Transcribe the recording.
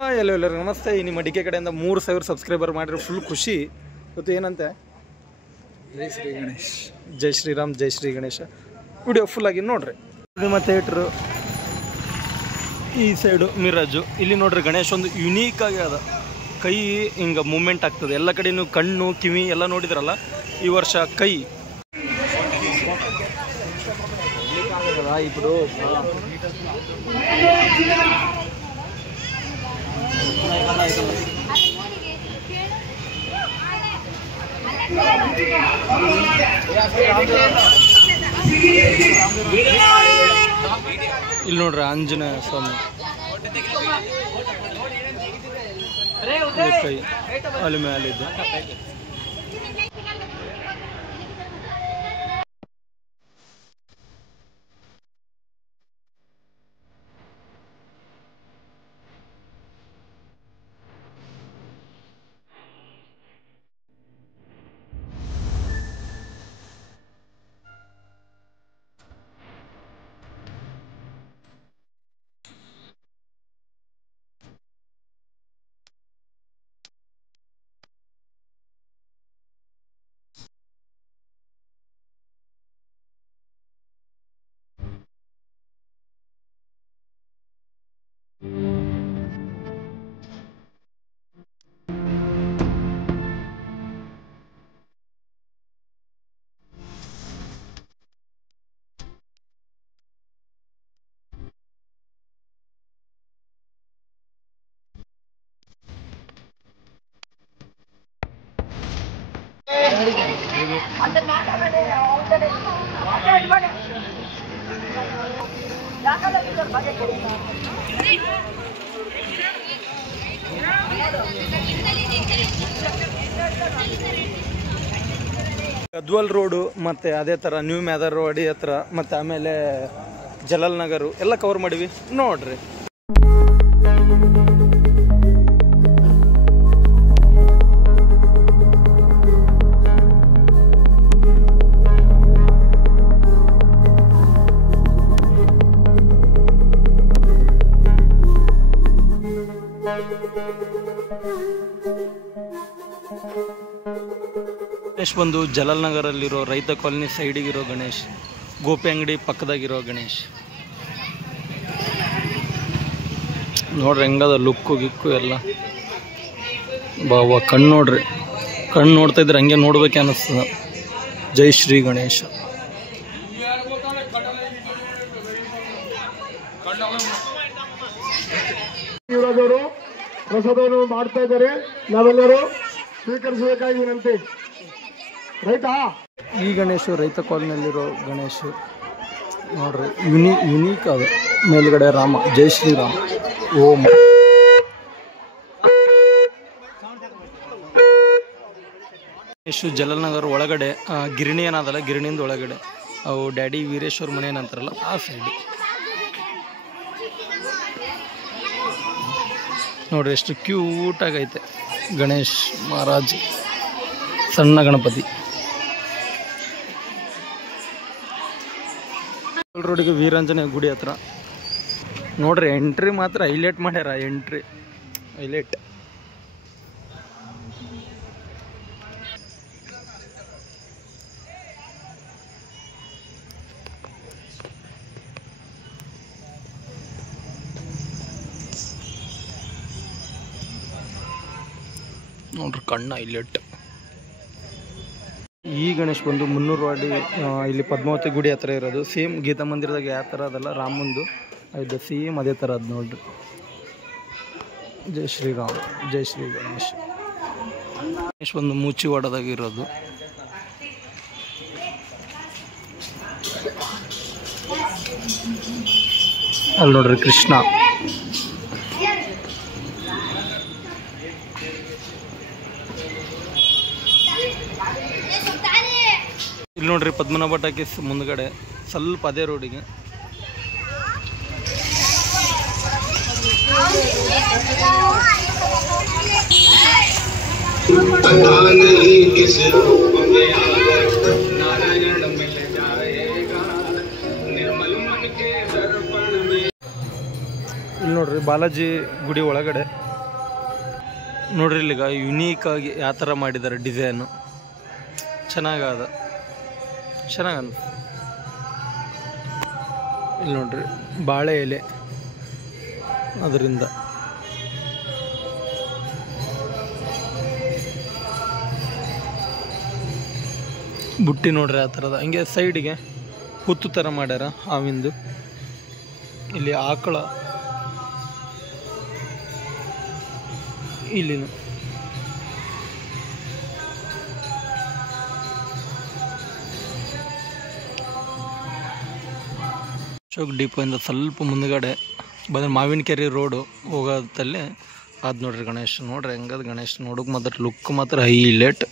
ಎಲ್ಲರಿಗೂ ನಮಸ್ತೆ. ನಿಮ್ಮ ಡಿಕೆ ಕಡೆಯಿಂದ 3000 ಸಬ್ಸ್ಕ್ರೈಬರ್ ಮಾಡಿರೋ ಫುಲ್ ಖುಷಿ. ಇವತ್ತು ಏನಂತೆ ಜೈ ಶ್ರೀ ಗಣೇಶ್, ಜೈ ಶ್ರೀರಾಮ್, ಜೈ ಶ್ರೀ ಗಣೇಶ. ವಿಡಿಯೋ ಫುಲ್ ಆಗಿ ನೋಡ್ರಿ. ನಿಮ್ಮ ಥಿಯೇಟ್ರು ಈ ಸೈಡು ಮಿರಾಜು. ಇಲ್ಲಿ ನೋಡ್ರಿ ಗಣೇಶ್ ಒಂದು ಯುನೀಕ್ ಆಗಿ ಅದ. ಕೈ ಹಿಂಗೆ ಮೂಮೆಂಟ್ ಆಗ್ತದೆ ಎಲ್ಲ ಕಡೆ. ನೀವು ಕಣ್ಣು ಕಿವಿ ಎಲ್ಲ ನೋಡಿದ್ರಲ್ಲ, ಈ ವರ್ಷ ಕೈ ఇప్పుడు ಇಲ್ಲಿ ನೋಡ್ರಿ ಆಂಜನೇಯ ಸ್ವಾಮಿ ಕೈ ಅಲ್ಲಿ ಮೇಲಿದ್ದು. ಗದ್ವಾಲ್ ರೋಡು ಮತ್ತು ಅದೇ ಥರ ನ್ಯೂ ಮ್ಯಾದರ್ ರೋಡ್ ಹತ್ರ ಮತ್ತು ಆಮೇಲೆ ಜಲಾಲ್ ನಗರು ಎಲ್ಲ ಕವರ್ ಮಾಡಿವಿ ನೋಡ್ರಿ. ಗಣೇಶ್ ಬಂದು ಜಲಾಲ್ ನಗರಲ್ಲಿರೋ ರೈತ ಕಾಲನಿ ಸೈಡಿಗಿರೋ ಗಣೇಶ್, ಗೋಪಿ ಅಂಗಡಿ ಪಕ್ಕದಾಗಿರೋ ಗಣೇಶ್. ನೋಡ್ರಿ ಹೆಂಗದ ಲುಕ್ಕು ಗಿಕ್ಕು ಎಲ್ಲ. ಬಾವ ಕಣ್ಣು ನೋಡ್ರಿ, ಕಣ್ಣು ನೋಡ್ತಾ ಇದ್ರೆ ಹಂಗೆ ನೋಡ್ಬೇಕೆ ಅನ್ನಿಸ್ತದ. ಜೈ ಶ್ರೀ ಗಣೇಶ. ಪ್ರಸಾದವನ್ನು ಮಾಡ್ತಾ ಇದ್ದಾರೆ, ನಾವೆಲ್ಲರೂ ಸ್ವೀಕರಿಸಬೇಕಾಗಿ ವಿನಂತಿ. ರೈತ ಈ ಗಣೇಶು ರೈತ ಕಾಲನಿಯಲ್ಲಿರೋ ಗಣೇಶು ನೋಡ್ರಿ, ಯುನೀಕ್ ಅದು. ಮೇಲ್ಗಡೆ ರಾಮ, ಜೈ ಶ್ರೀರಾಮ್, ಓಂ. ಗಣೇಶು ಜಲಾಲ್ ನಗರ್ ಒಳಗಡೆ ಗಿರಣಿ ಏನದಲ್ಲ, ಗಿರಣಿಯಿಂದ ಒಳಗಡೆ ಅವು ಡ್ಯಾಡಿ ವೀರೇಶ್ವರ್ ಮನೆ ಏನಂತಾರಲ್ಲ ಆ ಸೈಡು ನೋಡ್ರಿ ಎಷ್ಟು ಕ್ಯೂಟ್ ಆಗೈತೆ. ಗಣೇಶ್ ಮಹಾರಾಜ್, ಸಣ್ಣ ಗಣಪತಿ. ರೋಡಿಗೆ ವೀರಾಂಜನೇಯ ಗುಡಿ ಹತ್ರ ನೋಡ್ರಿ ಎಂಟ್ರಿ ಮಾತ್ರ ಹೈಲೈಟ್ ಮಾಡ್ಯಾರ. Entry highlight. ನೋಡ್ರಿ ಕಣ್ಣ ಹೈಲೈಟ್. ಈ ಗಣೇಶ್ ಬಂದು 300 ವಾಡಿ ಇಲ್ಲಿ ಪದ್ಮಾವತಿ ಗುಡಿ ಹತ್ರ ಇರೋದು. ಸೇಮ್ ಗೀತಾ ಮಂದಿರದಾಗ ಯಾವ ಥರ ಅದಲ್ಲ ರಾಮಂದು ಇದು ಸೇಮ್ ಅದೇ ಥರ ಅದು ನೋಡ್ರಿ. ಜೈ ಶ್ರೀರಾಮ್, ಜೈ ಶ್ರೀ ಗಣೇಶ್. ಗಣೇಶ್ ಬಂದು ಮುಚ್ಚಿವಾಡದಾಗ ಇರೋದು. ಅಲ್ಲಿ ನೋಡ್ರಿ ಕೃಷ್ಣ. ಇಲ್ಲಿ ನೋಡ್ರಿ ಪದ್ಮನಾಭ ಟಾಕೀಸ್ ಮುಂದ್ಗಡೆ ಸ್ವಲ್ಪ ಅದೇ ರೋಡಿಗೆ. ಇಲ್ಲಿ ನೋಡ್ರಿ ಬಾಲಾಜಿ ಗುಡಿ ಒಳಗಡೆ ನೋಡ್ರಿ ಇಲ್ಲಿಗ ಯುನೀಕ್ ಆಗಿ ಯಾವ ಥರ ಮಾಡಿದ್ದಾರೆ ಡಿಸೈನು. ಚೆನ್ನಾಗದ, ಚೆನ್ನಾಗ. ಇಲ್ಲಿ ನೋಡ್ರಿ ಬಾಳೆ ಎಲೆ ಅದರಿಂದ ಬುಟ್ಟಿ ನೋಡ್ರಿ ಆ ಥರದ. ಹಂಗೆ ಸೈಡಿಗೆ ಹುತ್ತು ಥರ ಮಾಡ್ಯಾರ ಹಾವಿಂದು. ಇಲ್ಲಿ ಆಕಳ, ಇಲ್ಲಿನ ಅಶೋಕ್ ಡಿಪೋಯಿಂದ ಸ್ವಲ್ಪ ಮುಂದ್ಗಡೆ ಬಂದ್ರೆ ಮಾವಿನಕೆರೆ ರೋಡು ಹೋಗೋದಲ್ಲಿ ಅದು ನೋಡ್ರಿ ಗಣೇಶ್. ನೋಡ್ರಿ ಹೆಂಗದ ಗಣೇಶ್, ನೋಡೋಕೆ ಮಾತ್ರ ಲುಕ್ ಮಾತ್ರ ಹೈಲೈಟ್.